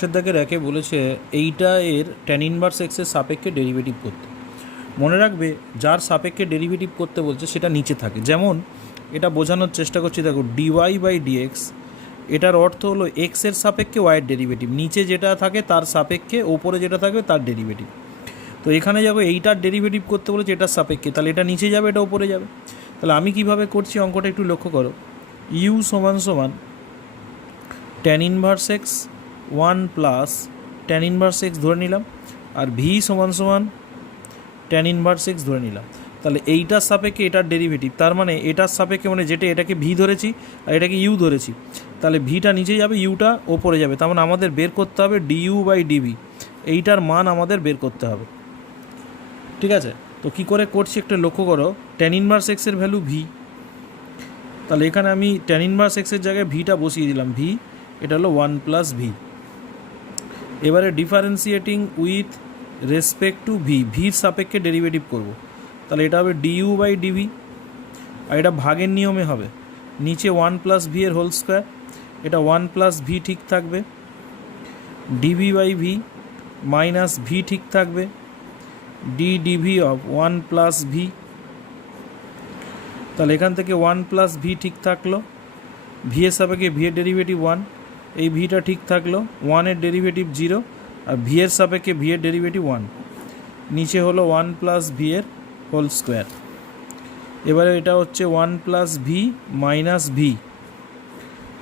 10 দাগের একে বলেছে এইটা এর ট্যান ইনভার্স এক্সের সাপেক্ষে ডেরিভেটিভ করতে। মনে রাখবে যার সাপেক্ষে ডেরিভেটিভ করতে বলছে সেটা নিচে থাকে। যেমন এটা বোঝানোর চেষ্টা করছি, দেখো ডিওয়াই বাই ডিএক্স, এটার অর্থ হলো এক্সের সাপেক্ষে ওয়াইয়ের ডেরিভেটিভ, নিচে যেটা থাকে তার সাপেক্ষে ওপরে যেটা থাকবে তার ডেরিভেটিভ। তো এখানে যাবো এইটার ডেরিভেটিভ করতে বলেছে এটার সাপেক্ষে, তাহলে এটা নিচে যাবে এটা ওপরে যাবে। তাহলে আমি কিভাবে করছি অঙ্কটা একটু লক্ষ্য করো। ইউ সমান সমান tan inverse x 1 plus tan inverse x ধরে নিলাম, আর ভি সমান সমান ট্যান ইনভার্স এক্স ধরে নিলাম। তাহলে এইটার সাপেক্ষে এটার ডেরিভেটিভ, তার মানে এটার সাপেক্ষে মানে যেটা এটাকে ভি ধরেছি আর এটাকে ইউ ধরেছি, তাহলে ভিটা নিচে যাবে ইউটা ওপরে যাবে। তার মানে আমাদের বের করতে হবে ডিইউ বাই ডিভি, এইটার মান আমাদের বের করতে হবে। ঠিক আছে, তো কী করে করছি একটু লক্ষ্য করো। ট্যান ইনভার্স এক্সের ভ্যালু ভি, তাহলে এখানে আমি ট্যান ইনভার্স এক্সের জায়গায় ভিটা বসিয়ে দিলাম, ভি এটা হলো 1 প্লাস ভি। এবারে differentiating with respect two V, ভির সাপেক্ষে ডেরিভেটিভ করব, তাহলে এটা হবে ডিইউ বাই ডিভি, আর এটা ভাগের নিয়মে হবে, নিচে 1 প্লাস ভি এর হোল স্কোয়ার, এটা 1 প্লাস ভি ঠিক থাকবে, DV by V minus V ঠিক থাকবে, D DV of 1 plus V. তাহলে এখান থেকে 1 প্লাস ভি ঠিক থাকলো, ভি এর সাপেক্ষে ভি এর ডেরিভেটিভ 1, এই ভিটা ঠিক থাকলো, 1 এর ডেরিভেটিভ 0, আর ভি এর সাপেক্ষে ভি এর ডেরিভেটিভ 1, নিচে হলো 1 প্লাস ভি এর হোল স্কোয়ার। এবারে এটা হচ্ছে 1 প্লাস ভি মাইনাস ভি,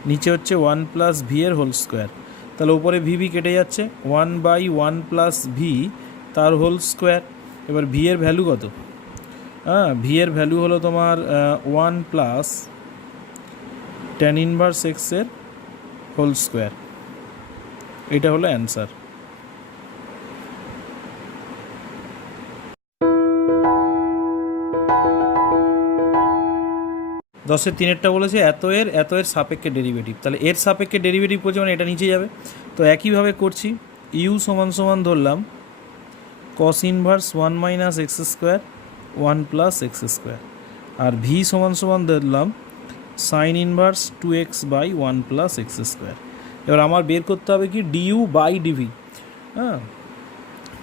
নিচে হচ্ছে 1 প্লাস ভি এর হোল স্কোয়ার। তাহলে উপরে ভি ভি কেটে যাচ্ছে, 1 বাই 1 প্লাস ভি তার হোল স্কোয়ার। এবার ভি এর ভ্যালু কত? ভি এর ভ্যালু হলো তোমার 1 প্লাস ট্যান ইনভার্স এক্সের হোল স্কোয়ার, এটা হলো অ্যান্সার। দশের তিনেরটা বলেছে এত এর সাপেক্ষে ডেরিভেটিভ, তাহলে এর সাপেক্ষে ডেরিভেটিভ করছে মানে এটা নিচে যাবে। তো একইভাবে করছি, ইউ সমান সমান ধরলাম cos inverse 1 minus x square 1 plus x square, আর ভি সমান সমান ধরলাম sine inverse 2x by 1 plus x square. এবার আমার বের করতে হবে কি ডিইউ বাই ডিভি।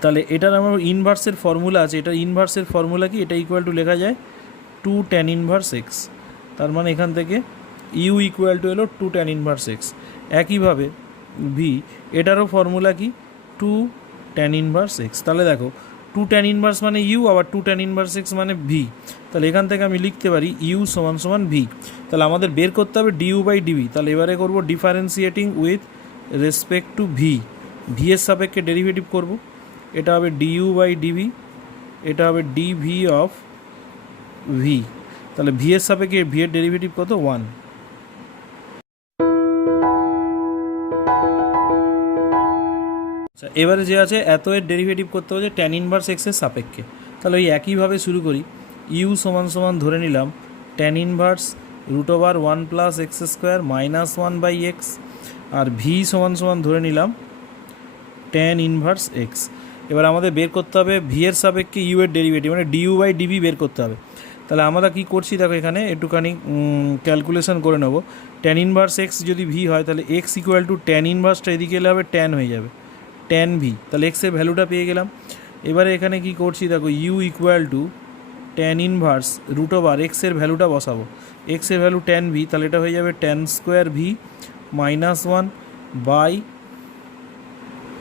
তাহলে এটার আমার ইনভার্সের ফর্মুলা আছে, এটার ইনভার্সের ফর্মুলা কি, এটা ইকুয়াল টু লেখা যায় 2 ট্যান ইনভার্স এক্স, তার মানে এখান থেকে ইউ ইকুয়াল টু এলো 2 ট্যান ইনভার্স এক্স। একইভাবে ভি, এটারও ফর্মুলা কি 2 ট্যান ইনভার্স এক্স। তাহলে দেখো 2 ট্যান ইনভার্স মানে ইউ, আবার 2 ট্যান ইনভার্স এক্স মানে ভি। তাহলে এখান থেকে আমি লিখতে পারি ইউ সমান সমান ভি। তাহলে আমাদের বের করতে হবে ডিইউ বাই ডিভি। তাহলে এবারে করব differentiating with respect two V, V এর সাপেক্ষে ডেরিভেটিভ করব, এটা হবে ডিইউ বাই ডিভি, এটা হবে ডিভি অফ ভি। তাহলে ভি এর সাপেক্ষে ভি এর ডেরিভেটিভ কত? 1। এবারে যে আছে এত এর ডেরিভেটিভ করতে হচ্ছে ট্যান ইনভার্স এক্সের সাপেক্ষে। তাহলে ওই একইভাবে শুরু করি, ইউ সমান সমান ধরে নিলাম tan inverse root over 1 plus x square minus 1 by X, আর ভি সমান সমান ধরে নিলাম ট্যান ইনভার্স এক্স। এবার আমাদের বের করতে হবে ভি এর সাপেক্ষে ইউ এর ডেরিভেটিভ, মানে ডিইউ বাই ডিভি বের করতে হবে। তাহলে আমরা কি করছি দেখো, এখানে একটুখানি ক্যালকুলেশন করে নেব। ট্যান ইনভার্স এক্স যদি ভি হয় তাহলে এক্স ইকুয়াল টু ট্যান ইনভার্সটা এদিকে এলে হবে ট্যান হয়ে যাবে, ট্যান ভি। তাহলে এক্সের ভ্যালুটা পেয়ে গেলাম। এবারে এখানে কি করছি দেখো, U equal to tan inverse root over এক্সের ভ্যালুটা বসাবো, এক্সের ভ্যালু ট্যান ভি, তাহলে এটা হয়ে যাবে tan square V minus 1 by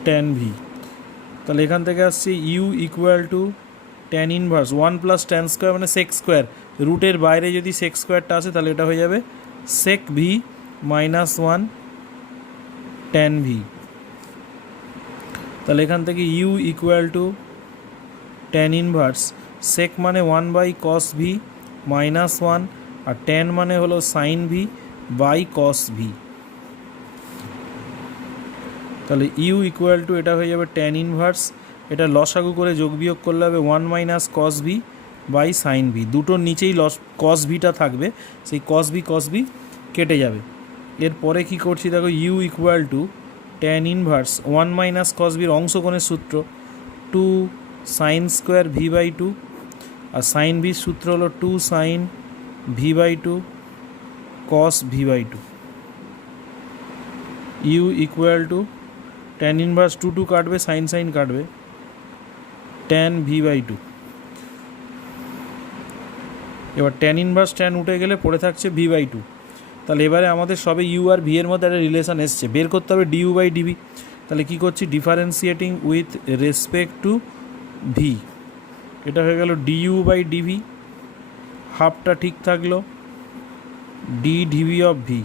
tan V. তাহলে এখান থেকে আসছে U equal to tan inverse 1 plus tan square মানে সেক স্কোয়ার, রুটের বাইরে যদি সেক স্কোয়ারটা আসে তাহলে এটা হয়ে যাবে sec v minus 1 tan V. তাহলে এখান থেকে u equal to tan inverse sec মানে 1 বাই কস ভি মাইনাস 1, আর ট্যান মানে হলো sine V by cos v. তাহলে ইউ ইকুয়াল টু এটা হয়ে যাবে ট্যান ইনভার্স, এটা লসাগু করে যোগ বিয়োগ করলে হবে 1 minus cos V by sine V, দুটোর নিচেই কস ভিটা থাকবে, সেই কস ভি কেটে যাবে। এরপরে কি করছি দেখো, U equal to tan inverse 1 minus cos ভির অংশকোণের সূত্র 2 সাইন স্কোয়ার ভি বাই 2, আর সাইন ভির সূত্র হলো 2 sine V by 2 cos V by 2। U equal to tan inverse two two কাটবে, সাইন সাইন কাটবে, ট্যান ভি বাই টু। এবার ট্যান ইনভার্স ট্যান উঠে গেলে পড়ে থাকছে ভি বাই টু। তাহলে এবারে আমাদের সবে ইউ আর ভি এর মধ্যে একটা রিলেশন এসছে, বের করতে হবে ডিইউ বাই ডিভি। তাহলে কী করছি, differentiating with respect two V, এটা হয়ে গেল ডিইউ বাই ডিভি, হাফটা ঠিক থাকলো, ডি ডিভি অফ ভি,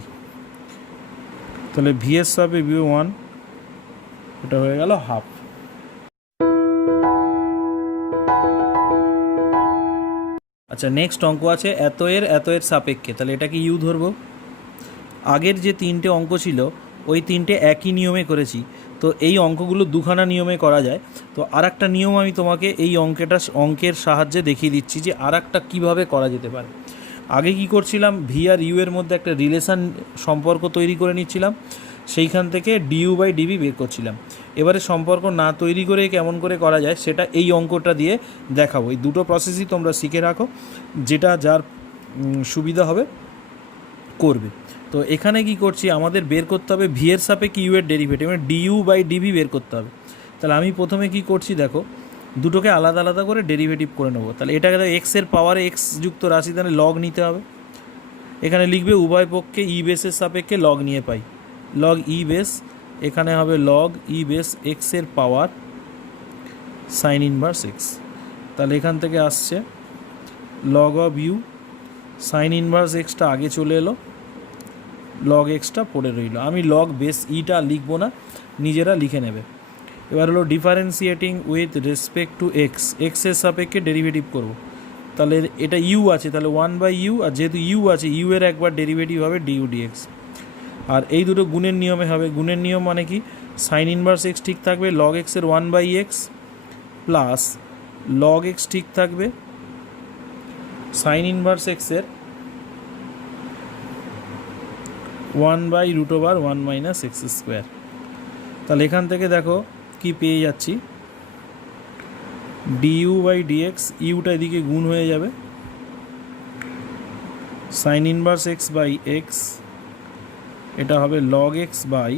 তাহলে ভি এর সাপে ভি ওয়ান, এটা হয়ে গেল হাফ। আচ্ছা, নেক্সট অঙ্ক আছে এত এর সাপেক্ষে, তাহলে এটাকে ইউ ধরবো। আগের যে তিনটে অঙ্ক ছিল ওই তিনটে একই নিয়মে করেছি, তো এই অঙ্কগুলো দুখানা নিয়মে করা যায়। তো আর একটা নিয়ম আমি তোমাকে এই অঙ্কের সাহায্যে দেখিয়ে দিচ্ছি যে আর একটা কীভাবে করা যেতে পারে। আগে কি করছিলাম, ভি আর ইউ এর মধ্যে একটা রিলেশান সম্পর্ক তৈরি করে নিচ্ছিলাম, সেইখান থেকে ডিইউ বাই ডিভি বের করছিলাম। এবারে সম্পর্ক না তৈরি করে কেমন করে করা যায় সেটা এই অঙ্কটা দিয়ে দেখাবো। এই দুটো প্রসেসই তোমরা শিখে রাখো, যেটা যার সুবিধা হবে করবে। তো এখানে কি করছি, আমাদের বের করতে হবে ভি এর সাপেক্ষে ইউ এর ডেরিভেটিভ, মানে ডিইউ বাই ডিভি বের করতে হবে। তাহলে আমি প্রথমে কি করছি দেখো, দুটোকে আলাদা আলাদা করে ডেরিভেটিভ করে নেবো। তাহলে এটাকে এক্সের পাওয়ারে এক্স যুক্ত রাশি, তাহলে লগ নিতে হবে। এখানে লিখবে উভয় পক্ষে ই বেসের সাপেক্ষে লগ নিয়ে পাই, লগ ই বেস, এখানে হবে লগ ই বেস এক্সের পাওয়ার সাইন ইনভার্স এক্স। তাহলে এখান থেকে আসছে log of U, sine inverse এক্সটা আগে চলে এলো, লগ এক্সটা পড়ে রইল। আমি লগ বেস ইটা লিখবো না, নিজেরা লিখে নেবে। এবার হলো differentiating with respect two x, এক্সের সাপেক্ষে ডেরিভেটিভ করব। তাহলে এটা ইউ আছে, তাহলে ওয়ান বাই ইউ, আর যেহেতু ইউ আছে ইউ এর একবার ডেরিভেটিভ হবে ডিইউ ডিএক্স। আর এই দুটো গুণের নিয়মে হবে, গুণের নিয়ম মানে কি, সাইন ইনভার্স এক্স ঠিক থাকবে, লগ এক্সের one by X plus log X ঠিক থাকবে, সাইন ইনভার্স এক্সের one by root over one minus x square. তাহলে এখান থেকে দেখো কি পেয়ে যাচ্ছি, ডিইউ বাই ডিএক্স, ইউটা এদিকে গুণ হয়ে যাবে, sine inverse X by X, এটা হবে log x by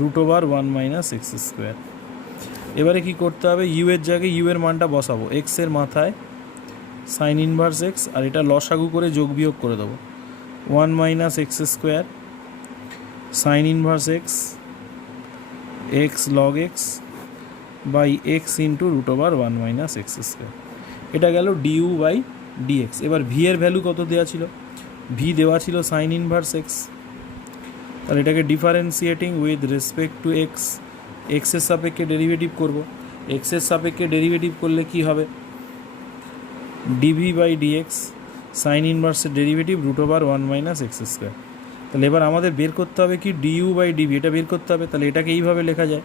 root over one minus x square. এবারে কি করতে হবে, ইউ এর জায়গায় ইউ এর মানটা বসাবো, এক্সের মাথায় সাইন ইনভার্স এক্স, আর এটা লসাগু করে যোগ বিয়োগ করে দেবো, one minus x square sine inverse x, x log x by X into root over one minus x square. এটা গেল ডিইউ বাই ডিএক্স। এবার ভি এর ভ্যালু কত দেওয়া ছিল, ভি দেওয়া ছিল সাইন ইনভার্স এক্স। তাহলে এটাকে differentiating with respect two x, এক্সের সাপেক্ষে ডেরিভেটিভ করব। এক্সের সাপেক্ষে ডেরিভেটিভ করলে কি হবে, ডিভি বাই ডিএক্স, সাইন ইনভার্সের derivative root over one minus x square. তাহলে এবার আমাদের বের করতে হবে কি, ডিইউ বাই ডিভি, এটা বের করতে হবে। তাহলে এটাকে এইভাবে লেখা যায়,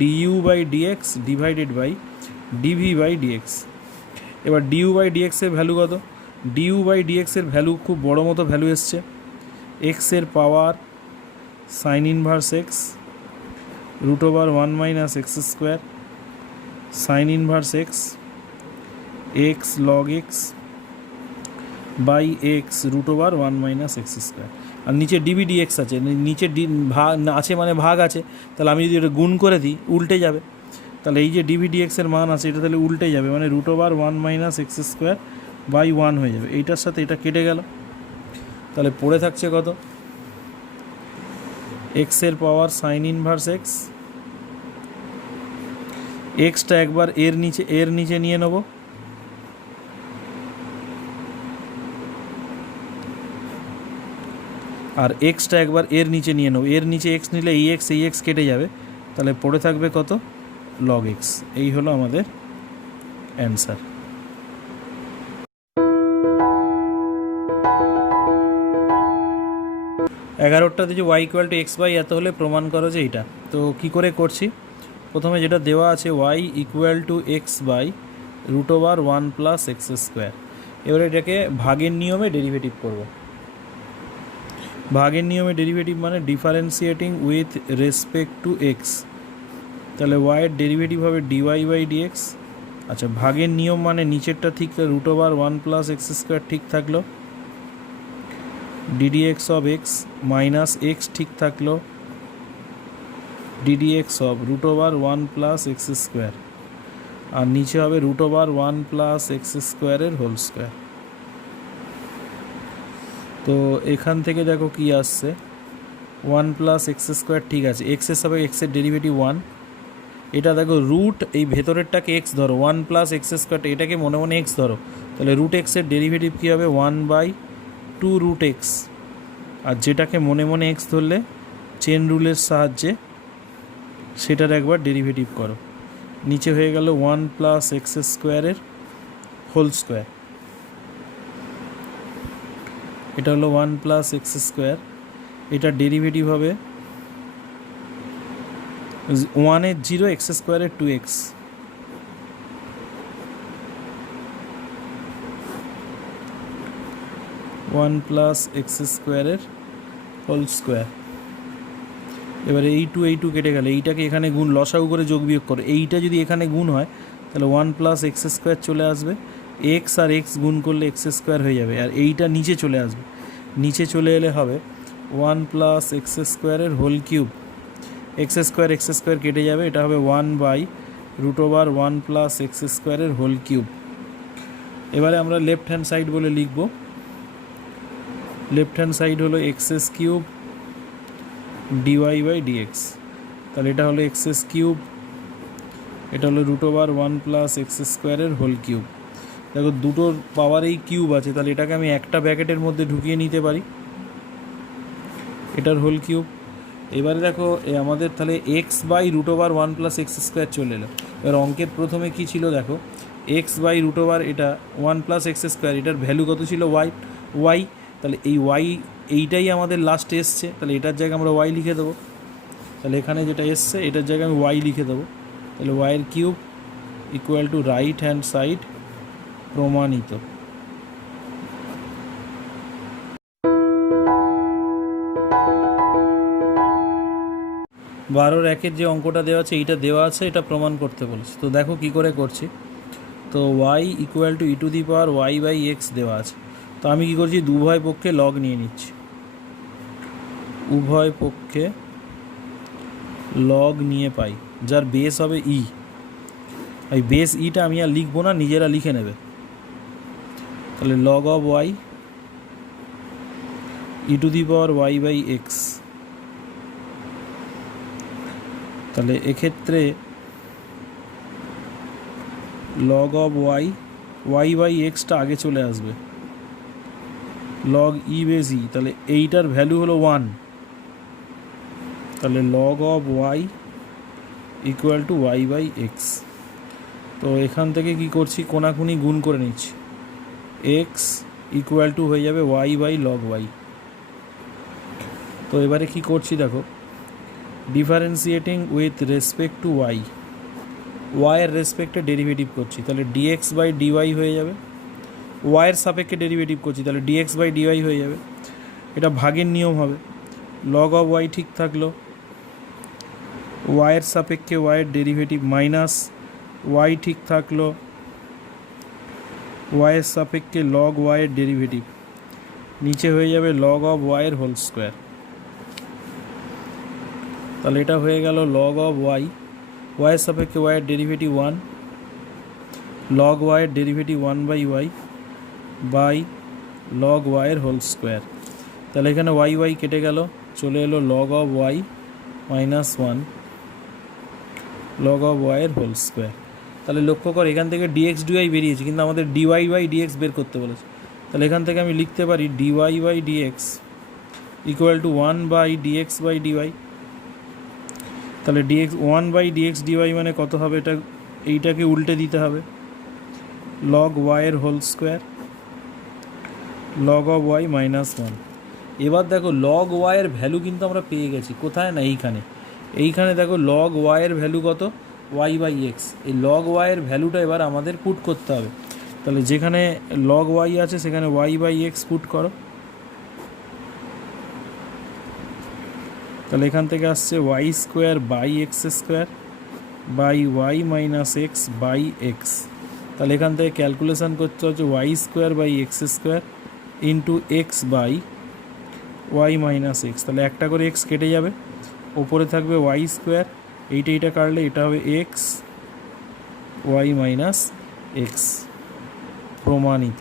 du by dx divided by dv by dx. এবার ডিইউ বাই ডিএক্সের ভ্যালু কত, ডিইউ বাই ডিএক্সের ভ্যালু খুব বড় মতো ভ্যালু এসছে, এক্সের power sine inverse x root over one minus x square sine inverse x, x log x by x root over one minus x square. আর নিচে ডিভি ডিএক্স আছে, নিচে ভাগ আছে মানে ভাগ আছে, তাহলে আমি যদি এটা গুণ করে দিই উল্টে যাবে। তাহলে এই যে ডিভি ডিএক্সের মান আছে এটা তাহলে উল্টে যাবে, মানে root over one minus x square by one হয়ে যাবে, এইটার সাথে এটা কেটে গেল। তাহলে পড়ে থাকছে কত, এক্সের power sine inverse x, extra একবার এর নিচে নিয়ে নেব, আর এক্সটা একবার এর নিচে নিয়ে নেব, এর নিচে এক্স নিলে এই এক্স কেটে যাবে, তাহলে পড়ে থাকবে কত, লগ এক্স। এই হলো আমাদের অ্যান্সার। 11টাতে যে Y equal to X by এত হলে প্রমাণ করো যে এইটা। তো কি করে করছি, প্রথমে যেটা দেওয়া আছে Y equal to X by root over one plus x square. এবারে এটাকে ভাগের নিয়মে ডেরিভেটিভ করব। ভাগের নিয়মে ডেরিভেটিভ মানে differentiating with respect two x, তাহলে ওয়াইয়ের ডেরিভেটিভ হবে ডিওয়াই বাই ডিএক্স। আচ্ছা, ভাগের নিয়ম মানে নিচেরটা ঠিক root over one plus x square ঠিক থাকলো, d d x of x minus x ঠিক থাকলো, d d x of root over 1 plus x square, আর নিচে হবে রুট ওভার 1 প্লাস এক্স স্কোয়ারের হোল স্কোয়ার। তো এখান থেকে দেখো কি আসছে, 1 প্লাস এক্স স্কোয়ার, ঠিক আছে, এক্সের সাপেক্ষে এক্সের ডেরিভেটিভ 1, এটা দেখো রুট এই ভেতরেরটাকে এক্স ধরো, 1 প্লাস এক্স স্কোয়ারটা এটাকে মনে মনে এক্স ধরো, তাহলে রুট এক্সের ডেরিভেটিভ কী হবে 1/2 রুট এক্স, আর যেটাকে মনে মনে এক্স ধরলে চেন রুলের সাহায্যে সেটার একবার ডেরিভেটিভ করো, নিচে হয়ে গেল 1 প্লাস এক্স স্কোয়ারের হোল স্কোয়ার, এটা হলো 1 প্লাস এক্স স্কোয়ার, এটার ডেরিভেটিভ হবে 1 0 এক্স স্কোয়ারের 2x, ওয়ান প্লাস এক্স স্কোয়ারের হোল স্কোয়ার। এবারে এই টু কেটে গেলে এইটাকে এখানে গুণ লসাগু করে যোগ বিয়োগ করো, এইটা যদি এখানে গুণ হয় তাহলে 1 প্লাস এক্স স্কোয়ার চলে আসবে, এক্স আর এক্স গুণ করলে এক্স স্কোয়ার হয়ে যাবে, আর এইটা নিচে চলে আসবে, নিচে চলে এলে হবে 1 প্লাস এক্স স্কোয়ারের হোল কিউব, এক্স স্কোয়ার কেটে যাবে, এটা হবে 1/√1 প্লাস এক্স স্কোয়ারের হোল কিউব। এবারে আমরা লেফট হ্যান্ড সাইড বলে লিখব, লেফট হ্যান্ড সাইড হলো এক্সএস কিউব dy/dx, তাহলে এটা হলো এক্সএস কিউব, এটা হলো √1 প্লাস এক্স স্কোয়ারের হোল কিউব। দেখো দুটোর পাওয়ারেই কিউব আছে, তাহলে এটাকে আমি একটা ব্র্যাকেটের মধ্যে ঢুকিয়ে নিতে পারি, এটার হোল কিউব। এবারে দেখো আমাদের তাহলে x/√1 প্লাস এক্স স্কোয়ার চলে এলো। এবার অঙ্কের প্রথমে কি ছিল দেখো, x/√, এটা 1 প্লাস এক্স স্কোয়ার, এটার ভ্যালু কত ছিল y, তাহলে এই y এইটাই আমাদের লাস্টে এসছে, তাহলে এটার জায়গায় আমরা y লিখে দেবো, তাহলে এখানে যেটা এসছে এটার জায়গায় আমি y লিখে দেবো, তাহলে y এর cube equal to right hand side প্রমাণিত। বারোর একের যে অঙ্কটা দেওয়া আছে এইটা দেওয়া আছে, এটা প্রমাণ করতে বলেছে। তো দেখো কি করে করছি, তো y ইকুয়াল টু e⁻y/x দেওয়া আছে, তো আমি কি করছি, উভয় পক্ষে লগ নিয়ে নিচ্ছি, উভয় পক্ষে লগ নিয়ে পাই, যার বেস হবে ই, এই বেস ইটা আমি আর লিখবো না, নিজেরা লিখে নেবে, তাহলে লগ অফ y e⁻y/x, তাহলে এক্ষেত্রে লগ অফ y/xটা আগে চলে আসবে, লগ ই বেস ই, তাহলে এইটার ভ্যালু হলো 1, তাহলে log of y equal to y/x। তো এখান থেকে কি করছি, কোনাকুনি গুণ করে নিচ্ছি, x ইকুয়াল টু হয়ে যাবে y/log y। তো এবারে কি করছি দেখো, differentiating with respect two y, এর রেসপেক্টে ডেরিভেটিভ করছি, তাহলে dx/dy হয়ে যাবে, y এর সাপেক্ষে ডেরিভেটিভ করছি, তাহলে dx/dy হয়ে যাবে, এটা ভাগের নিয়ম হবে, লগ অফ y ঠিক থাকলো, y এর সাপেক্ষে y এর ডেরিভেটিভ মাইনাস y ঠিক থাকলো, y এর সাপেক্ষে লগ y এর ডেরিভেটিভ, নিচে হয়ে যাবে লগ অফ y এর হোল স্কোয়ার, তাহলে এটা হয়ে গেল লগ অফ y, এর সাপেক্ষে y এর ডেরিভেটিভ 1, লগ y এর derivative 1/y by log y এর হোল স্কোয়ার, তাহলে এখানে y কেটে গেল, চলে এলো log of y -1 log of y এর হোল স্কোয়ার। তাহলে লক্ষ্য কর এখান থেকে dx dy বেরিয়েছে, কিন্তু আমাদের dy/dx বের করতে বলেছে, তাহলে এখান থেকে আমি লিখতে পারি dy/dx ইকুয়াল টু 1/dx/dy, তাহলে dx 1/dx/dy মানে কত হবে, এটা এইটাকে উল্টে দিতে হবে, লগ y এর whole square log of y -1। এবার দেখো লগ y এর ভ্যালু কিন্তু আমরা পেয়ে গেছি, কোথায় না এইখানে দেখো লগ y এর ভ্যালু কত, y/x, এই লগ y এর ভ্যালুটা এবার আমাদের পুট করতে হবে, তাহলে যেখানে লগ y আছে সেখানে y/x পুট করো, তাহলে এখান থেকে আসছে y² by y minus X by X, তাহলে এখান থেকে ক্যালকুলেশান করতে হচ্ছে y² into X by y minus X, তাহলে একটা করে এক্স কেটে যাবে, ওপরে থাকবে ওয়াই স্কোয়ার, এইটা কাটলে এটা হবে এক্স ওয়াই মাইনাস এক্স। প্রমাণিত।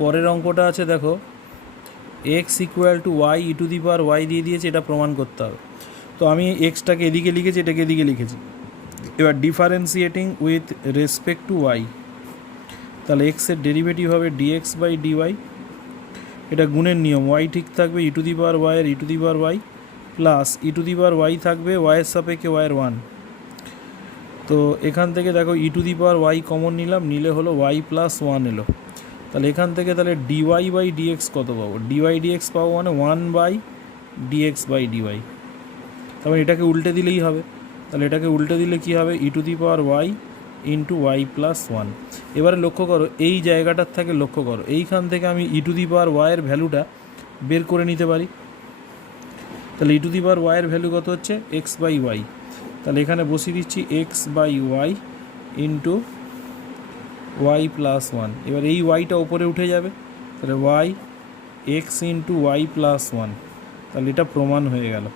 পরের অঙ্কটা আছে দেখো, X equal to Y E to the power Y দিয়ে দিয়েছে, এটা প্রমাণ করতে হবে। তো আমি এক্সটাকে এদিকে লিখেছি, এটাকে এদিকে লিখেছি। এবার differentiating with respect to Y, তাহলে এক্সের ডেরিভেটিভ হবে ডিএক্স বাই ডিওয়াই। এটা গুণের নিয়ম, ওয়াই ঠিক থাকবে ই টু দি পাওয়ার ওয়াইয়ের e to the power y plus e to the power y থাকবে ওয়াইয়ের সাপেক্ষে ওয়াইয়ের 1। তো এখান থেকে দেখো e to the power y common নিলাম, নিলে হলো ওয়াই প্লাস 1 এলো। তাহলে এখান থেকে তাহলে ডিওয়াই বাই ডিএক্স কত পাবো? ডিওয়াই ডিএক্স পাবো মানে 1 বাই ডিএক্স বাই ডিওয়াই। তারপরে এটাকে উল্টে দিলেই হবে। তাহলে এটাকে উল্টে দিলে কি হবে? E to the power y into Y plus 1। এবারে লক্ষ্য করো, এই জায়গাটার থেকে লক্ষ্য করো, এইখান থেকে আমি ই টু দি পাওয়ার ওয়াইয়ের ভ্যালুটা বের করে নিতে পারি। তাহলে ই টু দি পাওয়ার ওয়াইয়ের ভ্যালু কত হচ্ছে? X by Y. তাহলে এখানে বসিয়ে দিচ্ছি X by Y into Y plus 1। এবার এই ওয়াইটা ওপরে উঠে যাবে, তাহলে Y X into Y plus 1। তাহলে এটা প্রমাণ হয়ে গেল।